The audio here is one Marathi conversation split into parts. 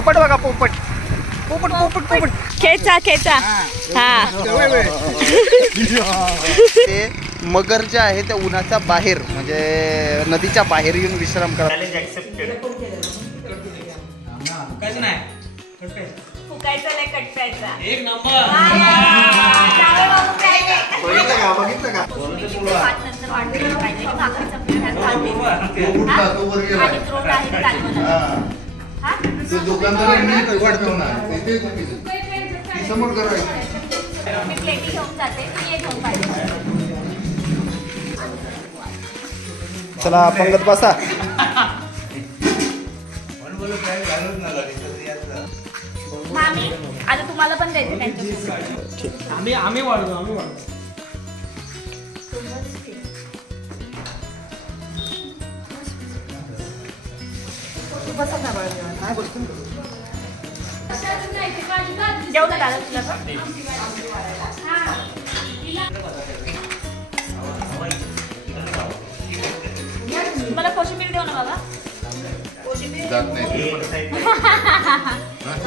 पोपट बघा, पोपट पोपट पोपट पोपट खेचा खेचा. हा ते मगर जे आहे त्या उन्हाच्या बाहेर म्हणजे नदीच्या बाहेर येऊन विश्राम करा. फुकायचा नाही कटकायचा. एक नंबर. बघितलं का, बघितलं का? नंतर वाटलं पाहिजे भाकरीचा पीठ आणि त्रोट आहे ते चालू ना. मी प्लेटी घेऊन जाते, ये घेऊन पाहिजे. चला पंगत बसा. मामी आता तुम्हाला पण देते त्यांच्या. आम्ही वाढतो. जेवू ना दादा तुला पण. मला कोशिंबीर देऊ ना बाबा.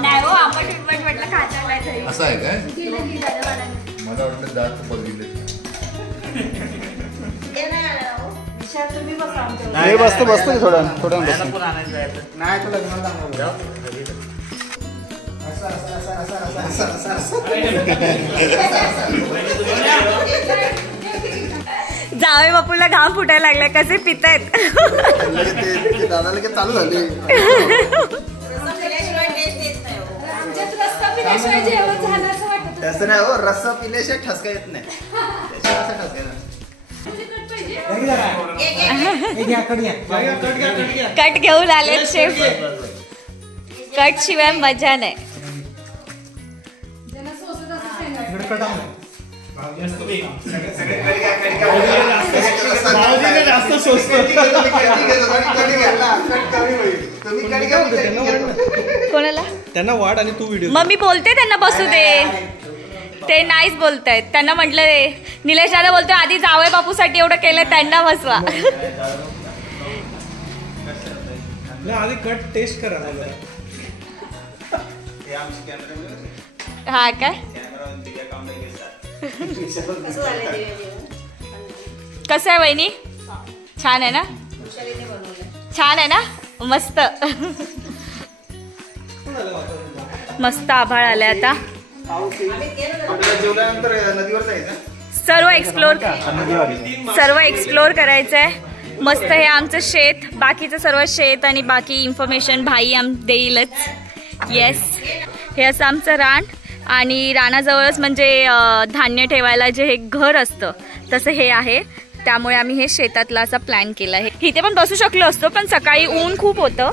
नाही हो, आंबट विंबट म्हटलं खायला. असं आहे काय? मला वाटलं दात बघितले. नाही बसतो बसतो थोडं थोडं नाही तुला जावे बापूला घाम फुटायला लागलाय, कसे पितायत. दादा लगेच चालू झाले. तसं नाही हो, रस्सा पिल्याशिवाय ठसका येत नाही. कट घेऊन आले शेफ. कट शिवाय मजा नाही. कोणाला त्यांना वाढ आणि तू व्हिडिओ. मग मी बोलते त्यांना बसू दे. ते नाहीच बोलतायत. त्यांना म्हटलं निलेश दादा बोलतोय आधी जावई बापूसाठी एवढं केलं, त्यांना बसवा. आधी कट टेस्ट करा. हा काय कसं आहे वहिनी? छान आहे ना? छान आहे ना? मस्त मस्त आभाळ आले. आता सर्व एक्सप्लोर करायचं आहे. मस्त हे आमचं शेत, बाकीचं सर्व शेत आणि बाकी इन्फॉर्मेशन भाई देईलच. येस, हे असं आमचं रान आणि रानाजवळच म्हणजे धान्य ठेवायला जे हे घर असतं तसं हे आहे. त्यामुळे आम्ही हे शेतातला असा प्लॅन केला आहे. इथे पण बसू शकलो असतो पण सकाळी ऊन खूप होतं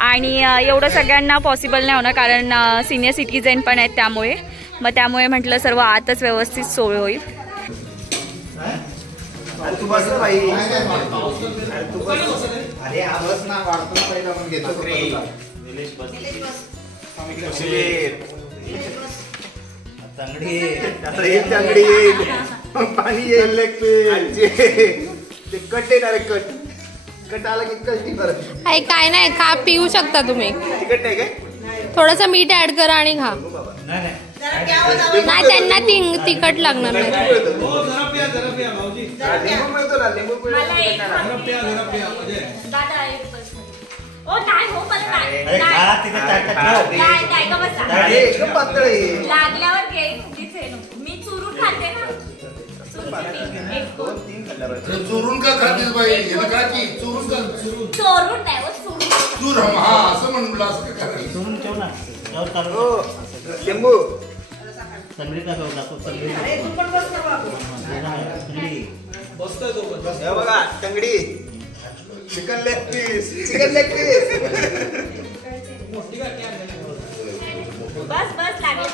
आणि एवढं सगळ्यांना पॉसिबल नाही होणार कारण सिनियर सिटीजन पण आहेत. त्यामुळे म्हटलं सर्व आतच व्यवस्थित सोय होईल. पाणी येईल कट येणार. कट आला की कष्टी परत काय नाही, खा पिऊ शकता तुम्ही. तिकट नाही काय? थोडंसं मीठ ऍड करा आणि खा. नाही त्यांना तिखट लागणार नाही. लागल्यावर घे, मी चुरून खाते ना. चोरून का खातेस बाई? चोरून का? चोरून नाही, चूर. हा असं म्हणलं. असं का करायचं? चोरून ठेव ना. लिंबू बघा टंगडी. Chicken leg piece. बस लागलं.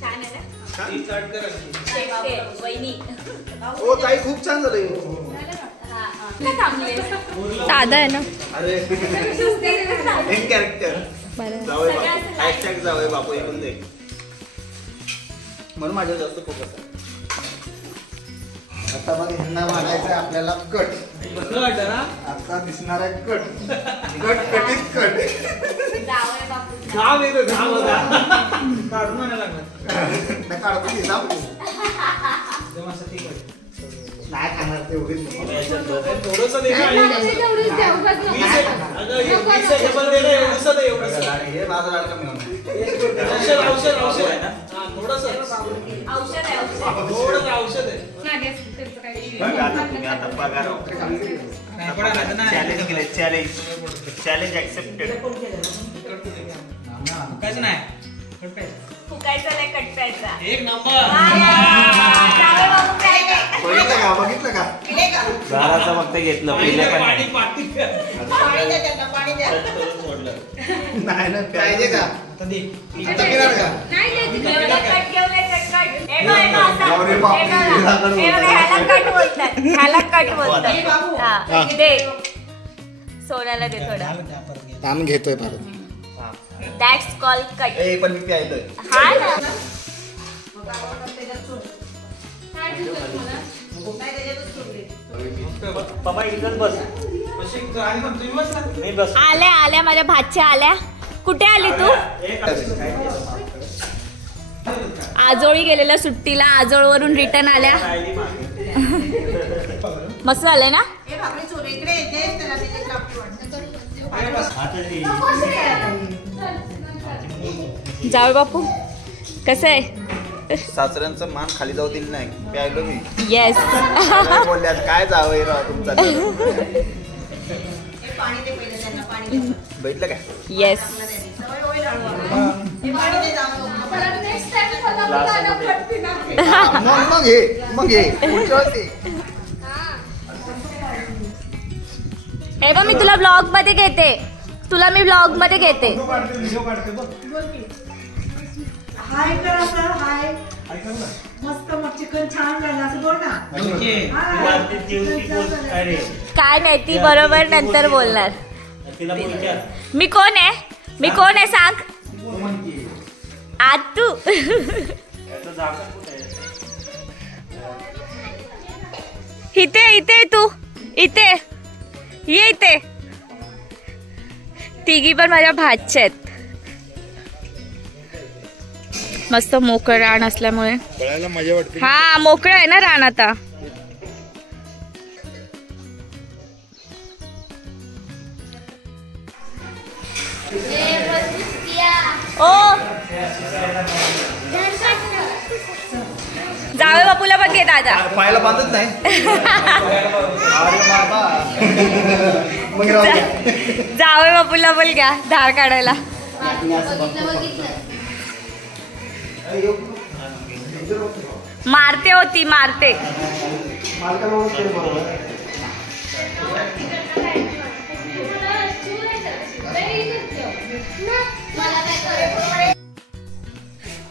छान आहे ना? वहिनी हो ताई खूप छान झालं. साधा आहे ना. अरे कॅरेक्टर जावई बापू येऊन म्हणून माझ्या जास्त फोकस आहे. आता बघ ह्यांना मागायचं आपल्याला कट. बरं वाटतं ना? आता दिसणार आहे कट. कटीत कट. घाम येतो घाम होता. काढून आणायला लागला. काढतो की जाऊ. जेव्हा असं ठीक आहे. नाही खाणार तेवढीच. थोडंसं दे ना. अगं, 20 सेकंद दे ना, एवढंसं दे, एवढंसं. हे माझा लाडका मी होणार. औषध आहे ना? हां, थोडंसं. थोडंसं औषध आहे. आता पगार चॅलेंज केलं. Challenge accepted. काहीच नाही. फुकायचा नाही कटवायचा. एक नंबर. बघितलं का बघितलं का. घराचं फक्त घेतलं पहिलं पण पाणी नाही. पाणी सोडलं. नाही ना पाहिजे का. आता दे. आता पिणार का. अरे बापरे. ह्याला कट बोलतात. हा, दे सोन्याला दे थोडा. काम घेतोय परत. That's call cut. ए पण मी प्यायलोय. हा ना. बाबा इकडं बस. मी बस. आल्या माझ्या भाच्या आल्या. कुठे आली तू. आजोळी गेलेल्या सुट्टीला, आजोळवरून रिटर्न आल्या. मस्त झालंय ना. जाऊ बापू कसं आहे. सासऱ्यांचं मान खाली जाऊ दिलं नाही. प्यायलो मी. येस. बोलल्यात काय जावं राव तुमचा. बैठलं काय. येस. मग हे पुढच्या वेळेस हे बघ मी तुला ब्लॉग मध्ये घेते. मी ब्लॉग मध्ये घेते. हाय करा सर. हाय. मस्त मग चिकन छान झालं असं बोल ना. काय नाही ती बरोबर नंतर बोलणार. मी कोण आहे सांग. आतू. इथे तू इथे ये. इथे तिघी पण माझ्या भाच्या आहेत. मस्त मोकळं रान असल्यामुळे मजा वाटते. हा मोकळं आहे ना रान आता. ओ जावे बापूला पण घे दादा. पायाला बांधत नाही. अरे बाबा. मग राहू द्या. जावे बापूला पण घ्या धार काढायला. मारते होती मारते.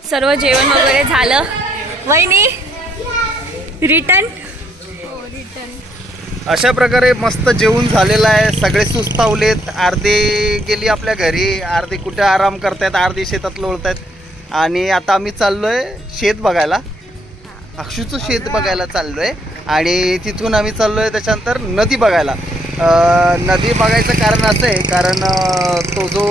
सर्व जेवण वगैरे झालं. वहिनी रिटर्न. अशा प्रकारे मस्त जेवण झालेलं आहे. सगळे सुस्तावलेत. अर्धे गेली आपल्या घरी, अर्धे कुठे आराम करतायत, अर्धे शेतात लोळतायत. आणि आता आम्ही चाललोय शेत बघायला. अक्षूचं शेत बघायला चाललोय. आणि तिथून आम्ही चाललोय त्याच्यानंतर नदी बघायला. नदी बघायचं कारण असं आहे, कारण तो जो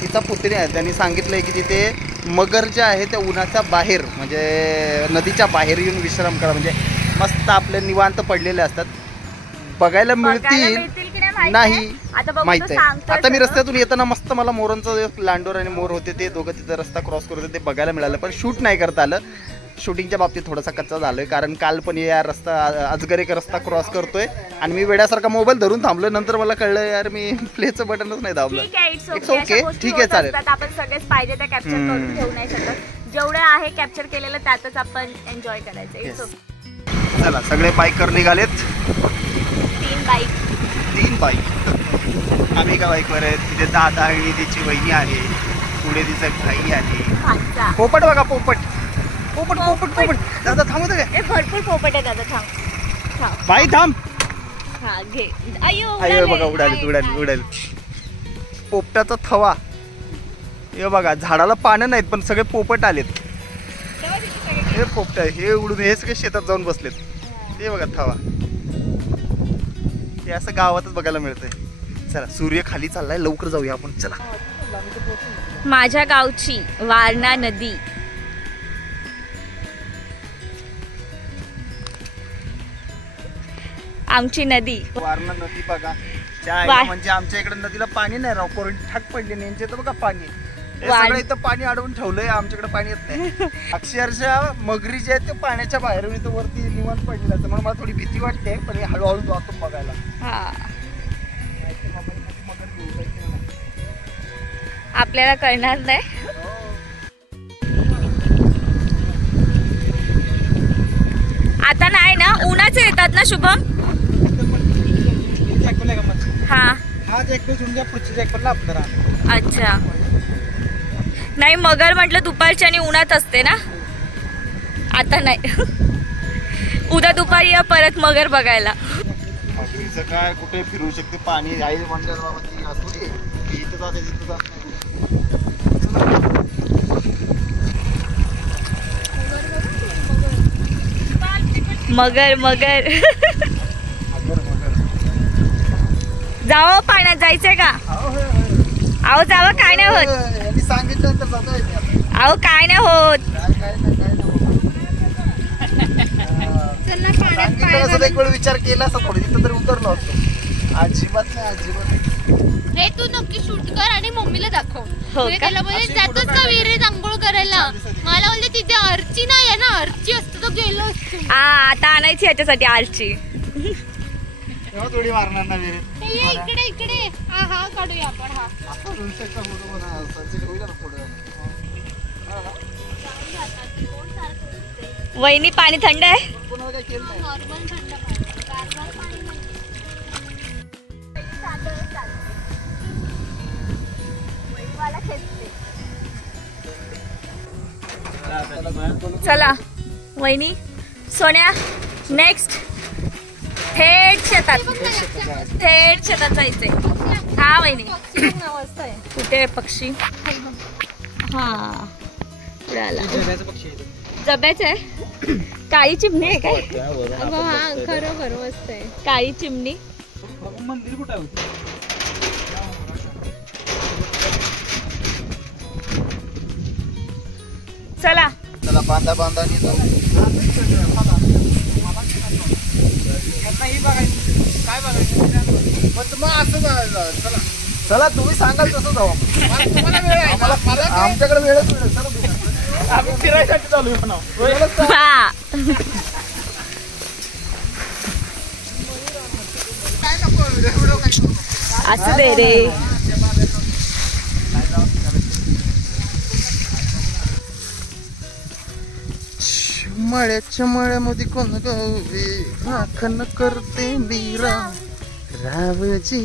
तिचा पुतणी आहे त्यांनी सांगितलं आहे की तिथे मगर जे आहे त्या उन्हाच्या बाहेर म्हणजे नदीच्या बाहेर येऊन विश्राम करा. म्हणजे मस्त आपले निवांत पडलेले असतात. बघायला मिळतील नाही माहित आहे. आता मी रस्त्यातून येताना मस्त मला मोरांचं लांडोर आणि मोर होते ते दोघं तिथं रस्ता क्रॉस करत होते ते बघायला मिळालं. पण शूट नाही करता आलं. शूटिंगच्या बाबतीत थोडासा कच्चा झालोय, कारण काल पण या रस्ता अजगर एक रस्ता क्रॉस करतोय आणि मी वेड्यासारखा मोबाईल धरून थांबलो. नंतर मला कळलं यार मी प्लेचं बटनच नाही दाबलं. It's okay. ठीक आहे चालेल. आपण सगळेच पाहिजे त्या कॅप्चर करून घेऊ नाही शकत. जेवढं आहे कॅप्चर केलेलं त्यातच आपण एन्जॉय करायचं. It's okay. चला सगळे बाईकर निघालेत. 3 बाईक. आम्ही एका बाईकवर आहेत. तिथे दादा आणि तिची वहिनी आहे. पुढे तिचा भाई आहे. पोपट बघा पोपट. पोपट पोपट पोपट. दादा थांबवत काय. भरपूर पोपट आहे दादा. थांब बाई थांब. हा घे. अयो अयो बघा उडाली. पोपटाचा थवा. हे बघा झाडाला पानं नाहीत पण सगळे पोपट आलेत. हे पोपट हे उडून हे सगळे शेतात जाऊन बसलेत. ते बघा थवा, ते असं गावातच बघायला मिळतंय. चला सूर्य खाली चाललाय, लवकर जाऊया आपण. चला. माझ्या गावची वारणा नदी. आमची नदी वारणा नदी बघा. म्हणजे आमच्या इकडे नदीला पाणी नाही राव, कोरडी ठाक पडली नाही. यांच्या इथं बघा पाणी, हे सगळं इथं पाणी अडवून ठेवलंय. आमच्याकडे पाणी येत नाही. अक्षरशः मगरी जे आहेत ते पाण्याच्या बाहेर इथं वरती निवांत पडलेलं असतं. म्हणून मला थोडी भीती वाटते, पण हे हळूहळू जातो बघायला. आपल्याला कळणार नाही. आता नाही ना, उन्हाचे येतात ना शुभम. हा अच्छा. नाही मगर म्हटलं दुपारच्या आणि उन्हात असते ना. आता नाही. उद्या दुपारी या परत मगर बघायला. काय कुठे फिरू शकते, पाणी आहे म्हणजे इथं जाते तिथं जाते. मगर मगर. जावं पाण्यात जायचंय का? अहो जावं, काय नाही होत. सांगितलं तर जातोय. अहो काय नाही होत. एक वेळ विचार केला असता, थोडी तिथं तरी उतरलो असतो. अजिबात नाही, अजिबात नाही. हे तू नक्की शूट कर आणि मम्मीला दाखव. हो म्हणजे का? त्याला बोलले जातच का विहिरीत आंघोळ करायला. मला बोलले तिथे आरची नाही आहे ना, आरची असतं तर गेलो असतो. आता आणायची याच्यासाठी आरची. थोडी मारणार ना विहिरीत. हे ये इकडे इकडे. हा हा काढूया आपण. हा वहिनी पाणी थंड आहे. नॉर्मल थंड पाणी. चला वहिनी, सोन्या, नेक्स्ट थेट शेतात. थेट शेतात जायचंय. हा वहिनी. कुठे पक्षी? हा पुढे आला. जब्याच आहे. काळी चिमणी आहे काय? हा खरोखर मस्त आहे. काळी चिमणी. मंदिर कुठं आहे? चला चला बांधा बांधानी जाऊ. काय बघायचं? मग असं चला चला, तुम्ही सांगाल तसं जाऊ. आमच्याकडे वेळच मिळेल. चला आम्ही फिरायसाठी चालू आहे म्हणा. हा. असं दे रे. मळ्याच्या मळ्यामध्ये कोण गावी राखण करते बीरा. रावजी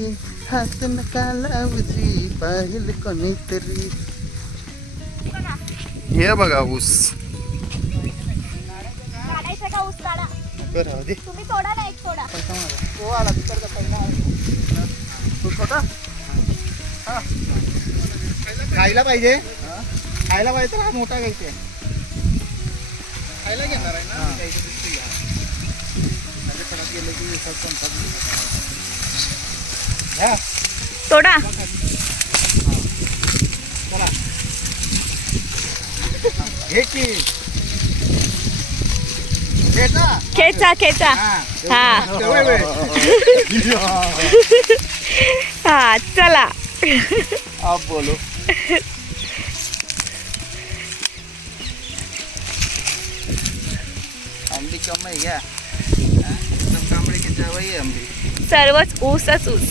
हात नका लावजी, पाहिल कोणीतरी. हे बघा ऊस. तुम्ही सोडा ना, एक सोडा. खायला पाहिजे, खायला पाहिजे तर हा मोठा घ्यायचा. खायला घेणार आहे ना. सोडा. घे की. खेचा खेचा. हा हा चला. आप बोलो. आंबी कम आहे घ्या. तांबडी की जवाई आंबी. सर्वच ऊसच ऊस.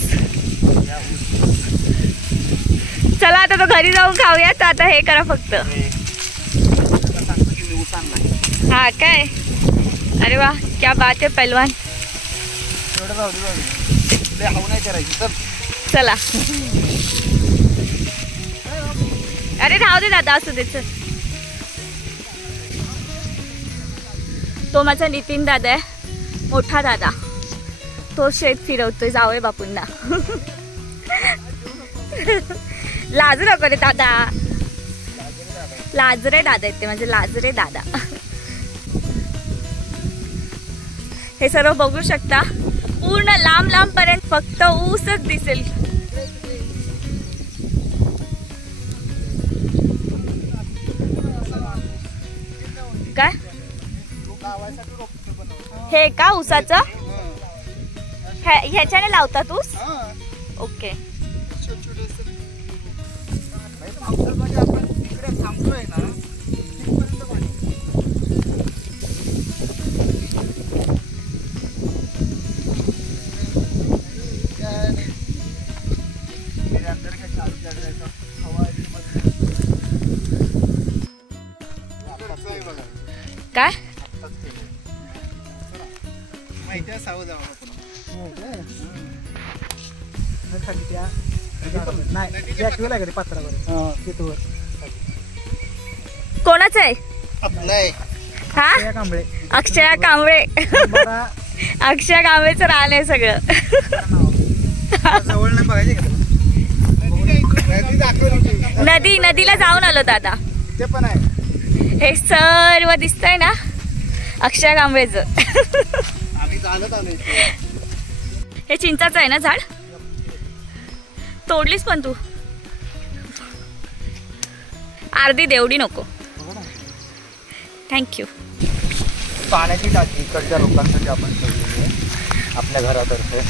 चला आता तो घरी जाऊन खाऊयात. आता हे करा फक्त. हा काय? अरे वा, क्या बात है पहलवान. चला. अरे राहू दे दादा, असू दे. चल. तो माझा नितीन दादा आहे, मोठा दादा. तो शेत फिरवतोय जावई बापूंना. लाजू नको रे दादा. लाजरे दादा आहेत ते, म्हणजे लाजरे दादा. हे सर्व बघू शकता. पूर्ण लांब लांब पर्यंत फक्त ऊसच दिसेल. काय हे का ऊसाचं? ह्याच्याने लावतात ऊस? ओके. काय कोणाच आहे? हा कांबळे. अक्षया कांबळे. अक्षया कांबळेचं रान आहे सगळं. जवळ नाही बघायचे का? नदीला जाऊन आलो दादा. ते पण आहे. हे सर्व दिसतंय ना अक्षया कांबळेचं. आम्ही चालत आलोय. हे चिंचाचं आहे ना झाड? तोडलीस पण तू? अर्धी देवडी नको. थँक्यू. पाण्याची टाकी इकडच्या लोकांसाठी आपण ठेवलेली आहे आपल्या घरातर्फे.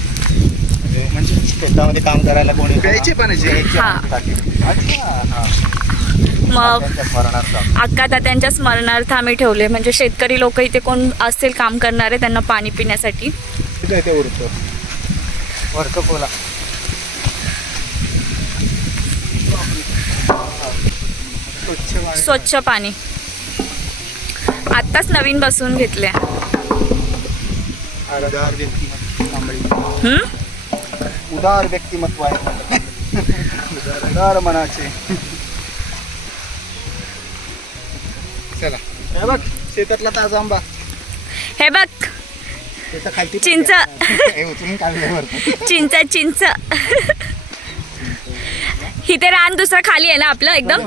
म्हणजे शेतामध्ये काम करायला कोणी प्यायची पाण्याची हा. टाकी. अच्छा. हा. मग त्यांच्या स्मरणार्थ. अक्का तात्यांच्या स्मरणार्थ आम्ही ठेवले. म्हणजे शेतकरी लोक इथे कोण असतील काम करणारे त्यांना पाणी पिण्यासाठी. ते वरचं कोला. स्वच्छ पाणी आत्ताच नवीन बसून घेतले. उदार व्यक्तिमत्व आहे. उदार मनाचे. चला हे बघ शेतातला ताजा आंबा. हे बघ खालती चिंच. चिंच चिंच. इथे रान दुसरं खाली आहे ना आपलं एकदम.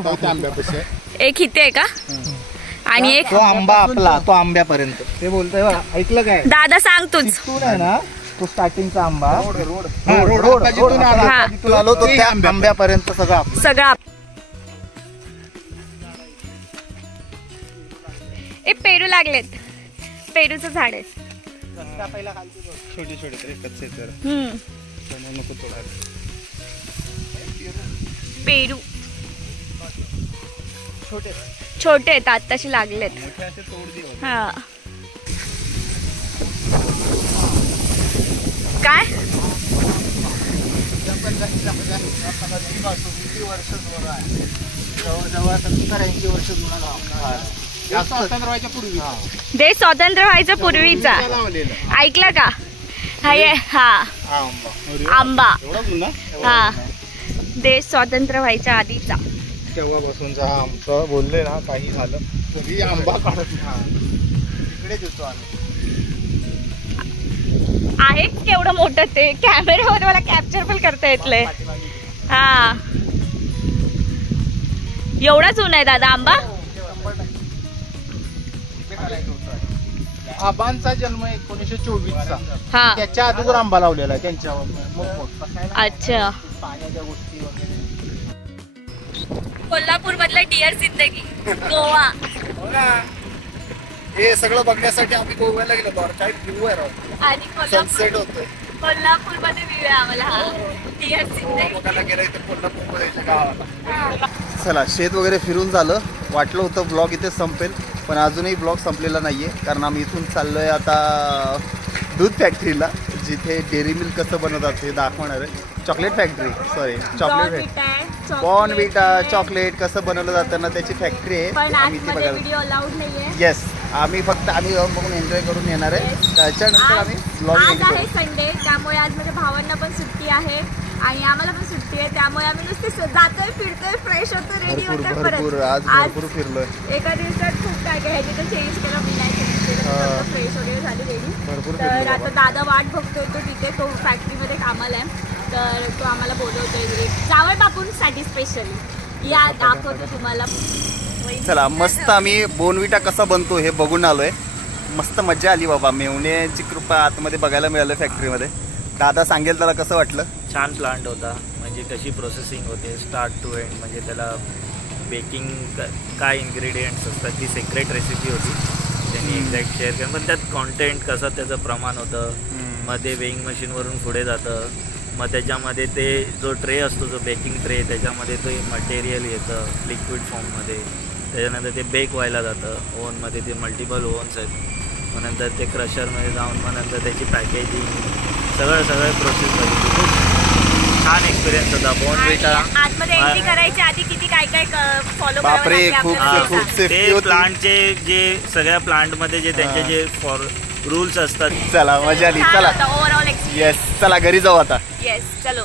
एक इथे आहे का? आणि एक तो आंबा आपला तो आंब्यापर्यंत. ते बोलतोय बघा. ऐकलं काय? दादा सांग तूच. तू आहे ना तो स्टार्टिंगचा आंबा. हा. तुला आलो तो त्या आंब्यापर्यंत सगळं सगळं. ए पेरू लागलेत. पेरूचं झाड आहे. छोटे छोटे कच्चे तर नको तोडायला. पेरू छोटे आहेत आत्ताशी लागलेत. हा काय देश स्वतंत्र व्हायचं पूर्वीचा. ऐकलं का? हा आंबा. हा देश स्वतंत्र व्हायच्या आधीचा. तेव्हापासूनचा हा आमचं बोलले ना काही झालं तरी आंबा काढत. इकडेच येतो आम्ही. आहे केवढं मोठं ते. कॅमेऱ्यावर मला कॅप्चर पण करता येतलंय. हा एवढा जुना आहे दादा आंबा. आबांचा जन्म 1924 चा. हा त्याच्या अगोदर आंबा लावलेला आहे त्यांच्यावर. अच्छा. पाण्याच्या गोष्टी वगैरे. कोल्हापूर मधलं डिअर जिंदगी गोवा. हे सगळं बघण्यासाठी आम्ही गोव्याला गेलो. काय व्ह्यू आहे आणि सनसेट होतोय. कोल्हापूर मध्ये व्ह्यू आहे आम्हाला. डिअर जिंदगी. बघायला गेलं इथे कोल्हापूरमध्ये गावाला. चला शेत वगैरे फिरून झालं. वाटलं होतं ब्लॉग इथे संपेल पण अजूनही ब्लॉग संपलेला नाही आहे. कारण आम्ही इथून चाललो आहे आता दूध फॅक्टरीला जिथे डेअरी मिल्क कसं बनवतात हे दाखवणार आहे. Chocolate factory sorry chocolate factory. Bournvita chocolate कसं बनवलं जातं ना त्याची फॅक्टरी आहे. आम्ही ती बघायला. येस आम्ही फक्त आम्ही जाऊन बघून एन्जॉय करून येणार आहे. त्याच्यानंतर आम्ही ब्लॉग आज आहे संडे त्यामुळे आज माझ्या भावांना पण सुट्टी आहे आणि आम्हाला पण सुट्टी आहे त्यामुळे आम्ही नुसते जातोय फिरतोय फ्रेश होतो रेडी होतोय परत. आज भरपूर फिरलोय. एका दिवसात खूप काय काय ह्याची तर चेंज केलं मी नाही चेंज केलं. फ्रेश वगैरे झाली रेडी. तर आता दादा वाट बघतोय तो तिथे तो फॅक्टरीमध्ये कामाला आहे तर तो आम्हाला बोलवतोय जावळ बापूंसाठी स्पेशली. या दाखवतो तुम्हाला. चला मस्त आम्ही बोर्नव्हिटा कसा बनतो हे बघून आलोय. मस्त मजा आली बाबा. मेवण्याची कृपा आतमध्ये बघायला मिळालं फॅक्टरीमध्ये. दादा सांगेल त्याला कसं वाटलं. छान प्लांट होता. म्हणजे कशी प्रोसेसिंग होते स्टार्ट टू एंड. म्हणजे त्याला बेकिंग काय इन्ग्रेडियंट्स असतात ती सिक्रेट रेसिपी होती. त्यांनी एक्झॅक्ट शेअर केलं. पण त्यात कॉन्टेंट कसं त्याचं प्रमाण होतं. मध्ये वेइंग मशीनवरून पुढे जातं. मग त्याच्यामध्ये ते जो ट्रे असतो जो बेकिंग ट्रे त्याच्यामध्ये ते मटेरियल येतं लिक्विड फॉर्ममध्ये. त्याच्यानंतर ते बेक व्हायला जातं ओव्हनमध्ये. ते मल्टिपल ओव्हन्स आहेत. मग नंतर ते क्रशरमध्ये जाऊन मग नंतर त्याची पॅकेजिंग सगळं प्रोसेस झाली. खूप छान एक्सपिरियन्स होता. बॉर्नव्हिटा आतमध्ये एंट्री करायच्या आधी किती काय काय फॉलो बापरे, खूप सेफ्टी होती. प्लांटचे जे सगळ्या प्लांटमध्ये जे त्यांचे जे रूल्स असतात. चला मजा आली. चला ओव्हरऑल एक्सपिरियन्स. येस चला घरी जाऊ आता. येस चलो.